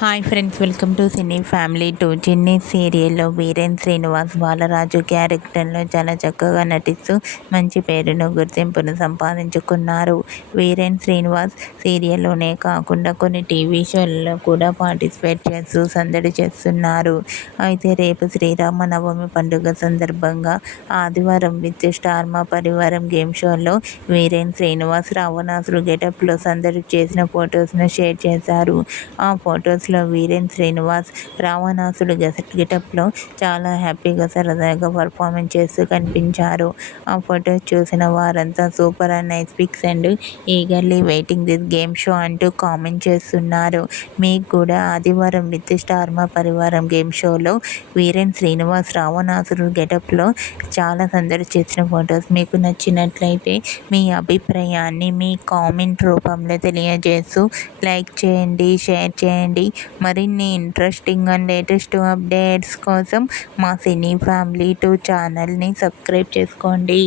Hi friends, welcome to cine family two. చిన్ని సీరియల్లో వీరేన్ శ్రీనివాస్ బాలరాజు క్యారెక్టర్లో చాలా చక్కగా నటిస్తూ మంచి పేరును గుర్తింపును సంపాదించుకున్నారు. వీరేన్ శ్రీనివాస్ సీరియల్లోనే కాకుండా కొన్ని టీవీ షోలలో కూడా పార్టిసిపేట్ చేస్తూ సందడి చేస్తున్నారు. అయితే రేపు శ్రీరామనవమి పండుగ సందర్భంగా ఆదివారం విత్ స్టార్ మా పరివారం గేమ్ షోలో వీరేన్ శ్రీనివాస్ రావణాసురు గెటప్లో సందడి చేసిన ఫొటోస్ను షేర్ చేశారు. ఆ ఫొటోస్లో వీరేన్ శ్రీనివాస్ రావణాసుడు గెటప్లో చాలా హ్యాపీగా సరదాగా పర్ఫార్మెన్స్ చేస్తూ కనిపించారు. ఆ ఫొటోస్ చూసిన వారంతా super and nice pics and eagerly waiting this game show అంటూ కామెంట్ చేస్తున్నారు. మీకు కూడా ఆదివారం విత్ స్టార్ మా పరివారం గేమ్ షోలో వీరేన్ శ్రీనివాస్ రావణాసురు గెటప్లో చాలా సందడి చేసిన ఫొటోస్ మీకు నచ్చినట్లయితే మీ అభిప్రాయాన్ని మీ కామెంట్ రూపంలో తెలియజేస్తూ లైక్ చేయండి, షేర్ చేయండి. మరిన్ని ఇంట్రెస్టింగ్ అండ్ లేటెస్ట్ అప్డేట్స్ కోసం మా సినీ ఫ్యామిలీ టూ ఛానల్ని సబ్స్క్రైబ్ చేసుకోండి.